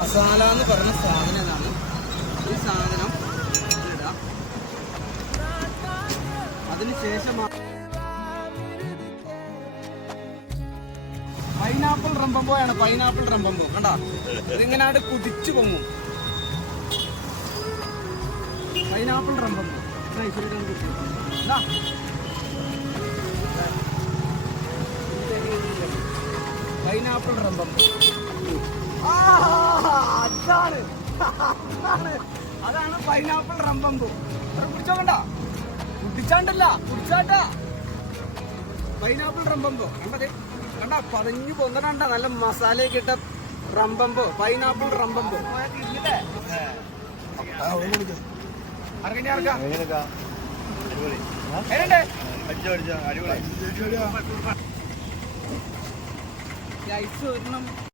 മസാല എന്ന് പറഞ്ഞ സാധനം ഇതാണ്. ഈ സാധനം അതിനുശേഷം പൈനാപ്പിൾ റമ്പമ്പോയാണ് പൈനാപ്പിൾ റമ്പമ്പോ കണ്ടാ? ഇതിങ്ങനെ കുതിച്ചു പൊങ്ങും. പൈനാപ്പിൾ ഒന്ന് പൈനാപ്പിൾ റമ്പമ്പോ ആ, അതാണ് പൈനാപ്പിൾ റമ്പമ്പോ കുടിച്ചോക്കണ്ട കുടിച്ചാണ്ടല്ല കുടിച്ചാട്ടാ. പൈനാപ്പിൾ റമ്പമ്പോ കണ്ടത്? കണ്ട? പതഞ്ഞു പൊന്തണണ്ട നല്ല മസാലയൊക്കെ ഇട്ട റമ്പമ്പോ പൈനാപ്പിൾ എങ്ങനെയുണ്ട്? ഈ ഐസ് ഒരെണ്ണം